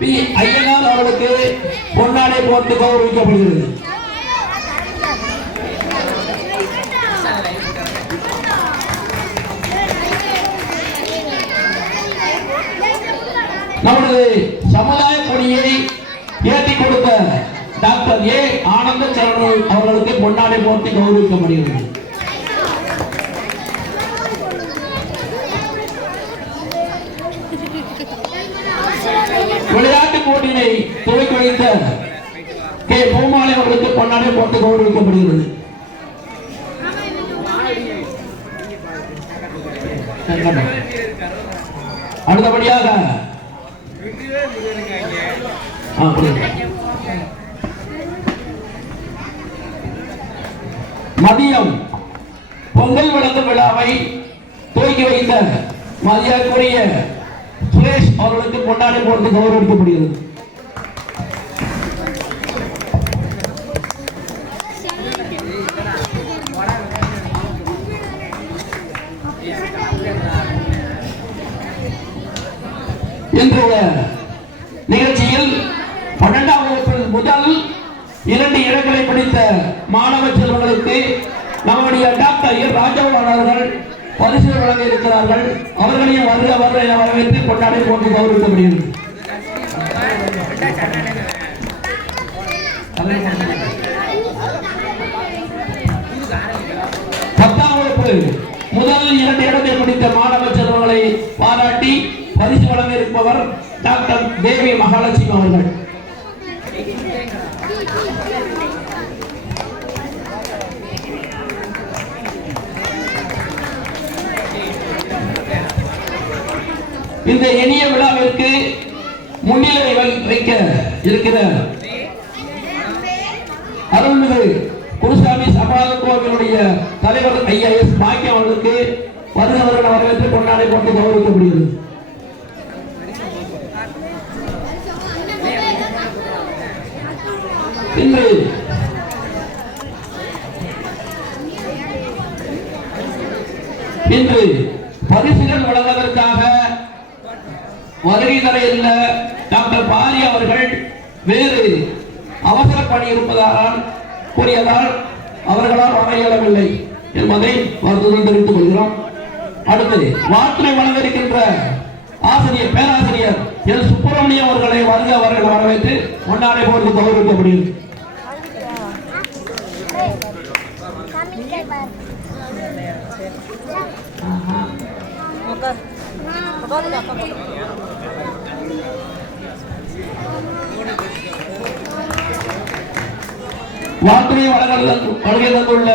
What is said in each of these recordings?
B Ayyanar அவர்களுக்கு பொன்னாடை போட்டு கௌரவிக்கப்படுகிறது. நமது சமுதாய கொடியை ஏற்றி கொடுத்த டாக்டர் ஏ ஆனந்த சரண் அவர்களுக்கு பொன்னாடை போட்டு கௌரவிக்கப்படுகிறது. விளையாட்டு போட்டியை துவக்கி வைத்த கே பூமாலை அவர்களுக்கு பொன்னாடை போட்டு கௌரவிக்கப்படுகிறது. அடுத்தபடியாக மதியம் பொங்கல் வழங்கும் விழாவை துவக்கி வைத்த மதியாக்குரிய சுரேஷ் அவர்களுக்கு பொன்னாடை போட்டு கௌரவிக்கப்படுகிறது. இன்றைய நிகழ்ச்சியில் 12ஆம் வகுப்பில் முதல் 2 இடங்களை பிடித்த மாணவ செல்வங்களுக்கு நம்முடைய டாக்டர் எல் ராஜகோபால் அவர்கள் பரிசு வழங்க இருக்கிறார்கள். அவர்களையும் வருக வருக என வரவேற்று கொண்டாடி போட்டு கௌரவிக்கப்படுகிறது. 10ஆம் வகுப்பு முதல் 2 இடத்தை பிடித்த மாணவ செல்வங்களை பாராட்டி பரிசு வழங்க இருப்பவர் டாக்டர் தேவி மகாலட்சுமி அவர்கள். இந்த இனிய விழாவிற்கு முன்னிலை வைக்க இருக்கிற அருள்மிகு குருசாமி சமாத கோவிலுடைய தலைவர் ஐயா எஸ் பாக்கியம் அவர்களுக்கு வருகிறவர்கள் வரவேற்று கொண்டாடை போட்டு கௌரவிக்கப்படுகிறது. இன்று பரிசுகள் வழங்குவதற்காக வருகை தர உள்ள டாக்டர் பாரி அவர்கள் வேறு அவசர பணி இருப்பதால் கூறியதால் அவர்களால் வர இயலவில்லை என்பதை வருத்தத்துடன் தெரிவித்துக் கொள்கிறோம். அடுத்து வார்த்தை வழங்க இருக்கின்ற ஆசிரியர் பேராசிரியர் எல் சுப்பிரமணியம் அவர்களை வருக அவர்கள் வரவேற்று பொன்னாடை போட்டு கௌரவிக்கப்படுகிறது. வார்த்தை வழங்க தந்துள்ள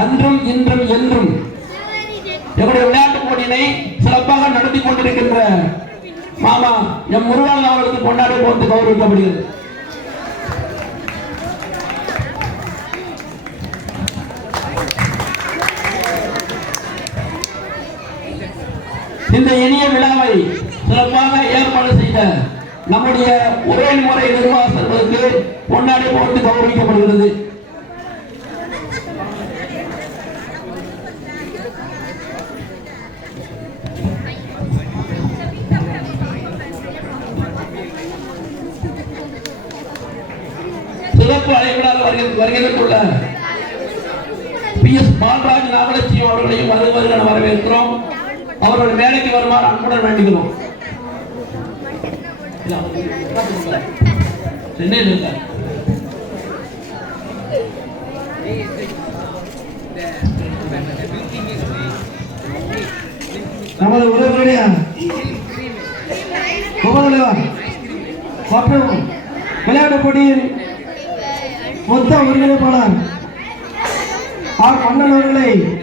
அன்றும் இன்றும் என்றும் எங்களுடைய விளையாட்டு போட்டியினை சிறப்பாக நடத்தி கொண்டிருக்கின்ற மாமா எம் முருகன் அவர்களுக்கு கொண்டாடி போட்டு கௌரவிக்கப்படுகிறது. இந்த இனிய விழாவை சிறப்பாக ஏற்பாடு செய்த நம்முடைய ஒரே முறை நிர்வாகர்களுக்கு பொன்னாடை போட்டு கௌரவிக்கப்படுகிறது. சிறப்பு அழைப்பாளர் வருகிறதுள்ள பி எஸ் பால்ராஜ் நாவலட்சி அவர்களையும் வருவதற்கான வரவேற்கிறோம். அவர்கள் வேலைக்கு வருமாறு அன்புடன் வேண்டுகிறோம். சென்னையில் இருக்கார். நமது உறவுடைய மற்றும் விளையாட்டு போட்டியில் மொத்த ஒருங்கிணைப்பாளர் ஆர் மன்னன் அவர்களுக்கு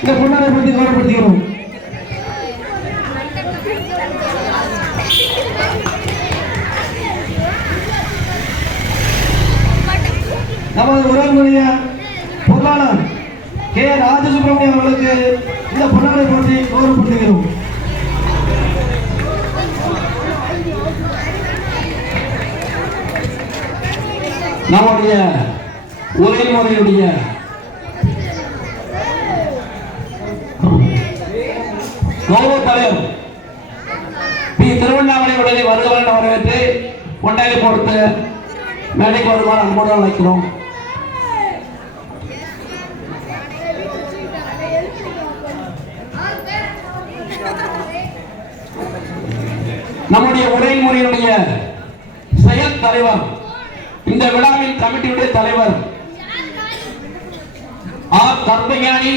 இந்த பொன்னாடை பற்றி கௌரவப்படுத்துகிறோம். நமது உறவுடைய பொருளாளர் கே ராஜசுப்ரமணியம் அவர்களுக்கு இந்த பொன்னாடை பற்றி கௌரவப்படுத்துகிறோம். நம்முடைய உரைமுறையுடைய கௌரவ தலைவர் பி திருவண்ணா உடனே வருகிறவர்கள் வரவேற்று கொண்டாடி கொடுத்து மேடைக்கு வருமாறு அன்போடு அழைக்கிறோம். நம்முடைய உரைமுறையினுடைய செயல் தலைவர், இந்த விழாவின் கமிட்டியுடைய தலைவர் ஆர் கர்மஞானி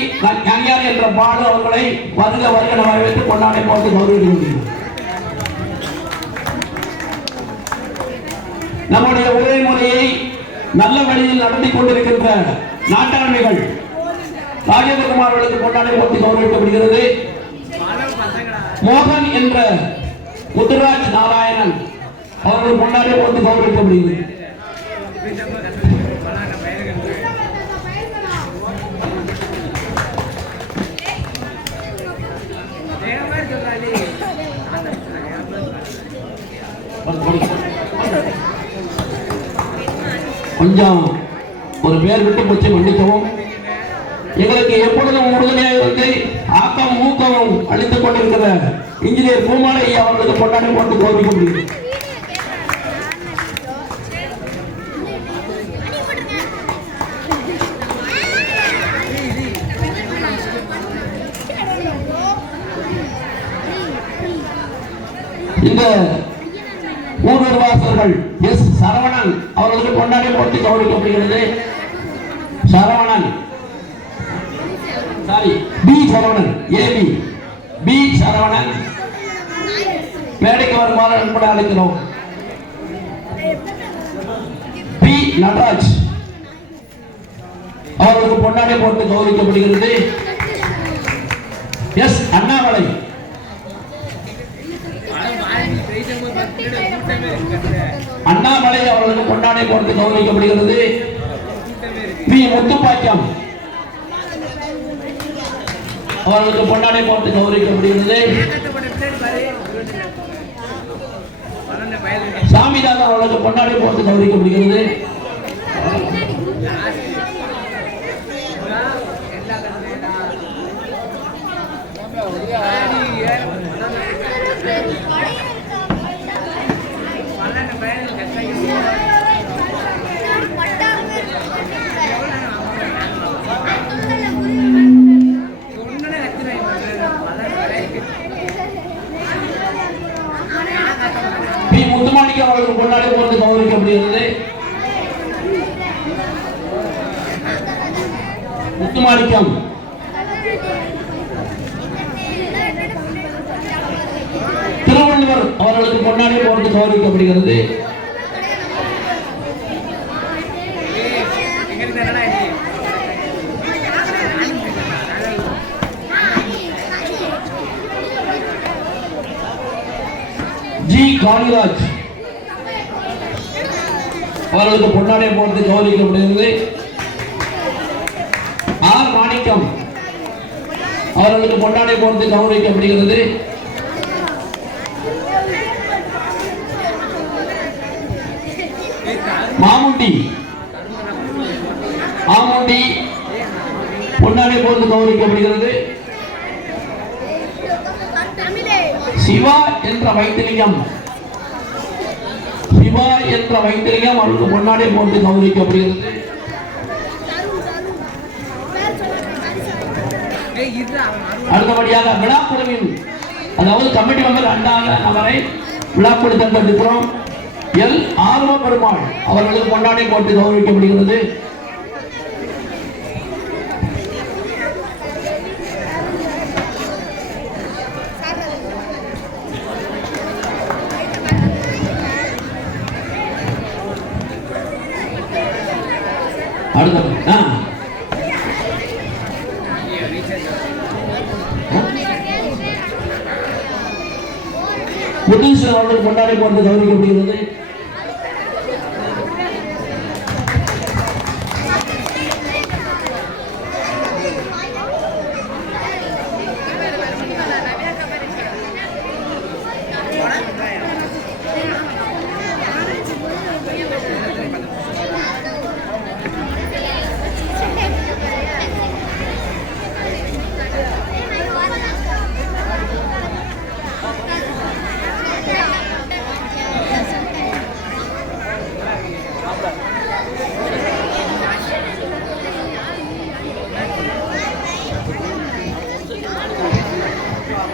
ஞானியார் என்ற பாடு அவர்களை வருக வருக வரவேற்று கொண்டாடி போட்டு கௌரவிக்கிறோம். நம்முடைய உரைமுறையை நல்ல வழியில் நடத்தி கொண்டிருக்கின்ற நாட்டாண்மைகள் ராஜேந்திரகுமார் அவர்களுக்கு கொண்டாடி போட்டு கௌரவிக்கப்படுகிறது. மோகன் என்ற முத்துராஜ் நாராயணன் அவர்கள் கொண்டாடி போட்டு கௌரவிக்கப்படுகிறது. கொஞ்சம் ஒரு பேர் விட்டு போச்சு, மன்னிக்கவும். எங்களுக்கு எப்பொழுதும் உறுதுணையாக வந்து ஆக்கம் ஊக்கமும் அளித்துக் கொண்டிருக்கிற இன்ஜினியர் பூமாலை அவர்களுக்கு கொண்டாடி போட்டு கௌரவிக்க முடியும். இந்த ஊரூர் வாசர்கள் எஸ் சரவணன் அவர்களுக்கு கொண்டாடி போட்டு கௌரவிக்கப்படுகிறது. Saravanan sorry P Saravanan AP P Saravanan மேடைக்கு வருமாறு அன்போடு அழைக்கிறோம். பி நடராஜ் அவர்களுக்கு கொண்டாடி போட்டு கௌரவிக்கப்படுகிறது. எஸ் அண்ணாமலை அண்ணாமலை அவர்களுக்கு கொண்டாடி போட்டு கௌரவிக்கப்படுகிறது. பி முத்துப்பாக்கியம் அவர்களுக்கு கொண்டாடி போட்டு கௌரவிக்கப்படுகிறது. சாமிநாதன் அவர்களுக்கு கொண்டாடி போட்டு கௌரவிக்கப்படுகிறது. பி முத்துமாணிக்கம் அவர்களுக்கு கொண்டாடி போட்டு கௌரவிக்கப்படுகிறது. முத்துமாணிக்கம் திருவள்ளுவர் அவர்களுக்கு கொண்டாடி போட்டு கௌரவிக்கப்படுகிறது. ஜி காளிராஜ் அவர்களுக்கு பொன்னாடை போட்டு கௌரவிக்கப்படுகிறது. ஆர் மாணிக்கம் அவர்களுக்கு பொன்னாடை போட்டு கௌரவிக்கப்படுகிறது. மாமுண்டி ஆமுண்டி பொன்னாடை போட்டு கௌரவிக்கப்படுகிறது. சிவா என்ற வைத்திலிங்கம் அவர்களுக்கு பொன்னாடை போட்டு கௌரவிக்கப்படுகிறது. அடுத்தபடியாக விழாக்குழுவின் அதாவது கமிட்டி மெம்பர் அண்டாத நபரை விழாக்குழு தந்திருக்கிறோம். எல் ஆர்வ பெருமாள் அவர்களுக்கு கொண்டாடி போட்டு கௌரவிக்கப்படுகிறது. புத்தீஸ்வரர் அவர்கள் கொண்டாடி போட்டு கௌரவிக்கப்படுகிறது.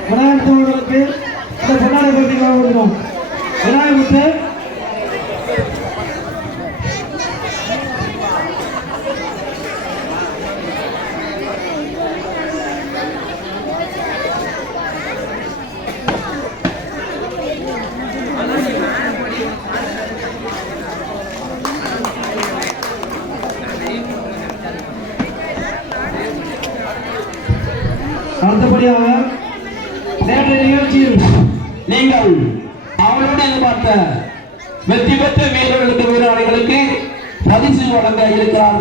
விநாயகர் அவர்களுக்கு இந்த பொன்னாடை பற்றி வருகிறோம். விநாயகர் அடுத்தபடியாக நேற்றைய நிகழ்ச்சியில் நீங்கள் அவளோடு எதிர்பார்த்த வெற்றி பெற்ற வீரர்களுக்கு வீராளிகளுக்கு பரிசு வழங்க இருக்கிறார்கள்.